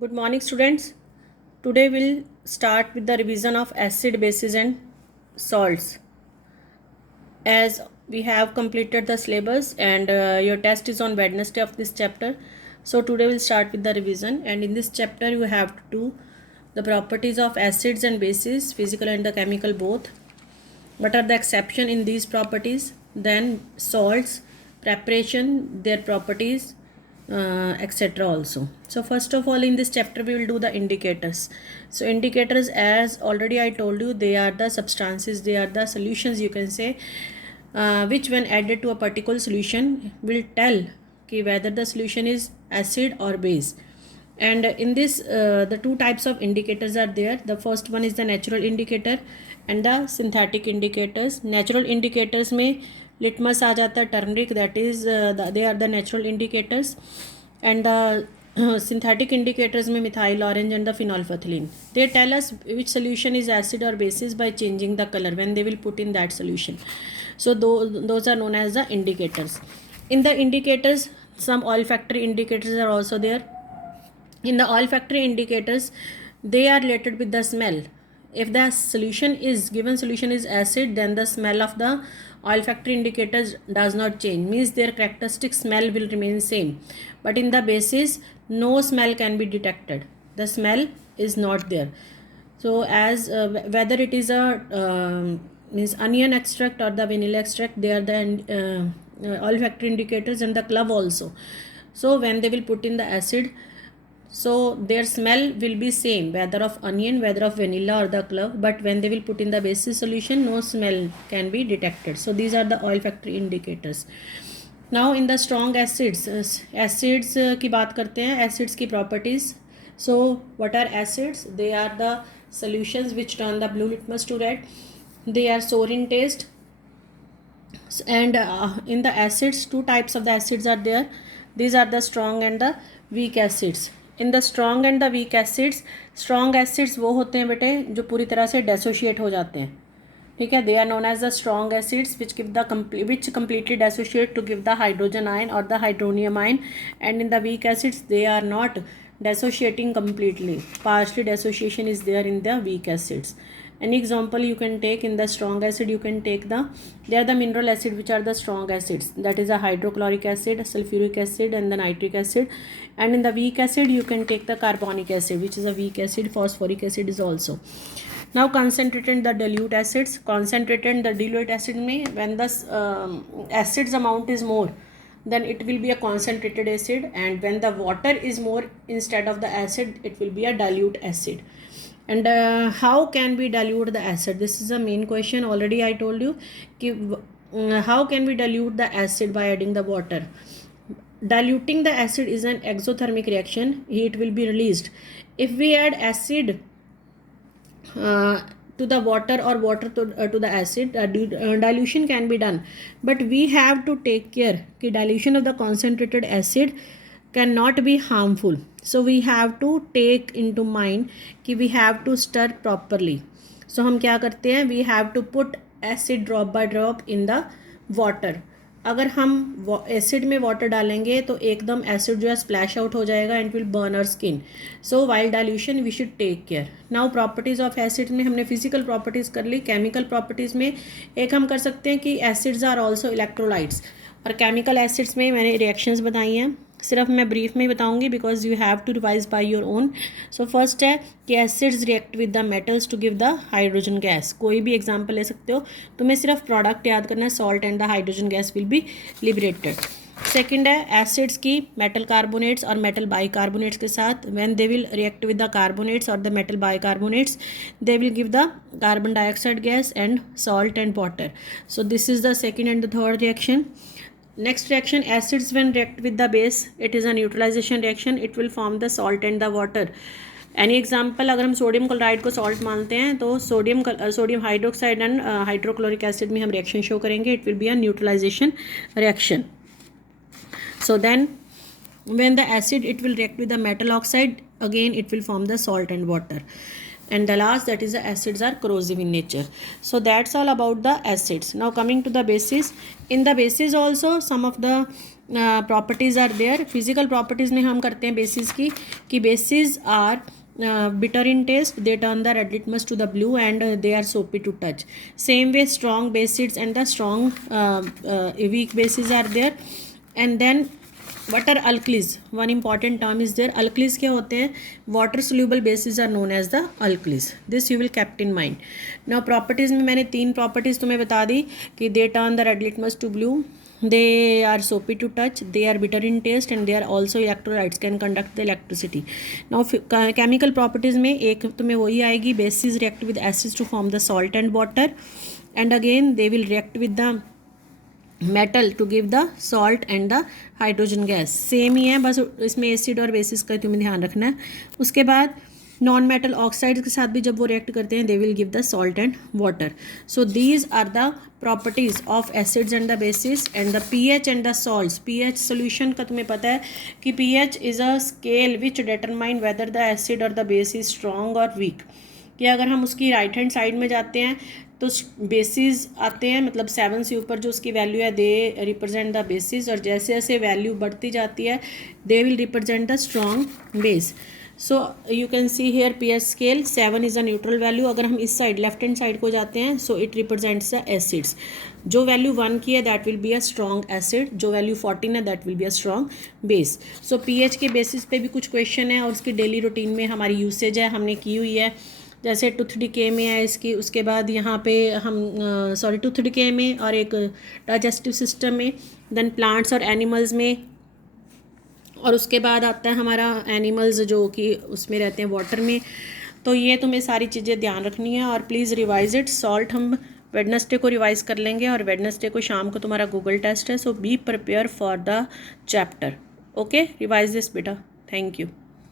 Good morning, students. Today we'll start with the revision of acid, bases, and salts. As we have completed the syllabus and your test is on Wednesday of this chapter. So today we'll start with the revision, and in this chapter you have to do the properties of acids and bases, physical and the chemical both. What are the exception in these properties? Then salts, preparation, their properties, etc. also. So first of all, in this chapter we will do the indicators. So indicators, as already I told you, they are the substances, they are the solutions, you can say, which when added to a particular solution will tell whether the solution is acid or base. And in this the two types of indicators are there. The first one is the natural indicator and the synthetic indicators. Natural indicators में litmus आ जाता है, turmeric, that is they are the natural indicators. And the synthetic indicators में methyl orange and the phenolphthalein. They tell us which solution is acid or basis by changing the color when they will put in that solution. So those are known as the indicators. In the indicators, some olfactory indicators are also there. In the olfactory indicators, they are related with the smell. If the solution is given solution is acid, then the smell of the olfactory indicators does not change, means their characteristic smell will remain same. But in the bases, no smell can be detected, the smell is not there. So as whether it is a means onion extract or the vanilla extract, they are the olfactory indicators, and the clove also. So when they will put in the acid, so their smell will be same, whether of onion, whether of vanilla or the clove, but when they will put in the basis solution, no smell can be detected. So these are the olfactory indicators. Now in the strong acids, acids की बात करते हैं, acids की properties. So what are acids? They are the solutions which turn the blue litmus to red. They are sour in taste. And in the acids, two types of the acids are there. These are the strong and the weak acids. In the strong and the weak acids, strong acids वो होते हैं बेटे जो पूरी तरह से dissociate हो जाते हैं, ठीक है. They are known as the strong acids which completely dissociate to give the hydrogen ion or the hydronium ion. And in the weak acids, they are not dissociating completely, partially dissociation is there in the weak acids. An example you can take in the strong acid, you can take they are the mineral acid which are the strong acids, that is a hydrochloric acid, sulfuric acid, and the nitric acid. And in the weak acid, you can take the carbonic acid which is a weak acid. Phosphoric acid is also. Now concentrated the dilute acids. Concentrated the dilute acid में when the acids amount is more, then it will be a concentrated acid, and when the water is more instead of the acid, it will be a dilute acid. And how can we dilute the acid? This is the main question. Already I told you how can we dilute the acid by adding the water. Diluting the acid is an exothermic reaction, heat will be released. If we add acid to the water or water to the acid, dilution can be done, but we have to take care that dilution of the concentrated acid cannot be harmful. So we have to take into mind कि we have to stir properly. So हम क्या करते हैं, we have to put acid drop by drop in the water. अगर हम acid में water डालेंगे तो एकदम एसिड जो है स्प्लैश आउट हो जाएगा and will burn our skin. So while dilution we should take care. Now properties of acid में हमने फिजिकल प्रॉपर्टीज़ कर ली. केमिकल प्रॉपर्टीज़ में एक हम कर सकते हैं कि एसिड्स आर ऑल्सो इलेक्ट्रोलाइट्स, और केमिकल एसिड्स में मैंने रिएक्शंस बताई हैं. सिर्फ मैं ब्रीफ में बताऊंगी because you have to revise by your own. So first है कि acids react with the metals to give the hydrogen gas. कोई भी एग्जांपल ले सकते हो. तुम्हें सिर्फ प्रोडक्ट याद करना है, salt and the hydrogen gas will be liberated. Second है एसिड्स की मेटल कार्बोनेट्स और मेटल बाइकार्बोनेट्स के साथ when they will react with the carbonates और the metal bicarbonates, they will give the carbon dioxide gas and salt and water. So this is the second and the third reaction. Next reaction, acids when react with the base, it is a neutralization reaction, it will form the salt and the water. Any example, अगर हम sodium chloride को salt मानते हैं तो sodium hydroxide and hydrochloric acid में हम reaction show करेंगे, it will be a neutralisation reaction. So then when the acid it will react with the metal oxide, again it will form the salt and water. And the last, that is the acids are corrosive in nature. So that's all about the acids. Now coming to the bases. In the bases also some of the properties are there. Physical properties में हम करते हैं bases की कि bases are bitter in taste, they turn the red litmus to the blue, and they are soapy to touch. Same way strong bases and the strong weak bases are there. And then what are alkalis? One important term is there. Alkalis क्या होते हैं? Water soluble bases are known as the alkalis. This you will kept in mind. Now properties में मैंने 3 properties तुम्हें बता दी कि they turn the red litmus to blue, they are soapy to touch, they are bitter in taste, and they are also electrolytes, can conduct the electricity. Now chemical properties में एक तुम्हें वही आएगी, bases react with acids to form the salt and water, and again they will react with the metal to give the salt and the hydrogen gas. Same ही है, बस इसमें acid और बेसिस का तुम्हें ध्यान रखना है. उसके बाद नॉन मेटल ऑक्साइड्स के साथ भी जब वो रिएक्ट करते हैं they will give the salt and water. So these are the properties of acids and the bases. And the pH and the salts. PH solution का तुम्हें पता है कि pH is a scale which determine whether the acid or the base is strong or weak. कि अगर हम उसकी right hand side में जाते हैं तो बेसिस आते हैं, मतलब 7 से ऊपर जो उसकी वैल्यू है दे रिप्रेजेंट द बेसिस, और जैसे जैसे वैल्यू बढ़ती जाती है they will represent the strong base. So you can see here pH scale 7 is a neutral value. अगर हम इस साइड लेफ्ट हैंड साइड को जाते हैं so it represents the acids. जो वैल्यू 1 की है that will be a strong acid, जो वैल्यू 14 है that will be a strong base. So pH के बेसिस पे भी कुछ क्वेश्चन है और उसकी डेली रूटीन में हमारी यूसेज है, हमने की हुई है. जैसे टूथ डिके में है इसकी, उसके बाद यहाँ पे हम टूथ डिके में और एक डाइजेस्टिव सिस्टम में, देन प्लांट्स और एनिमल्स में, और उसके बाद आता है हमारा एनिमल्स जो कि उसमें रहते हैं वाटर में. तो ये तुम्हें सारी चीज़ें ध्यान रखनी है और प्लीज़ रिवाइज इट. सॉल्ट हम वेडनेसडे को रिवाइज कर लेंगे और वेडनेसडे को शाम को तुम्हारा गूगल टेस्ट है. So be prepare for the chapter. Okay, revise this बेटा. Thank you.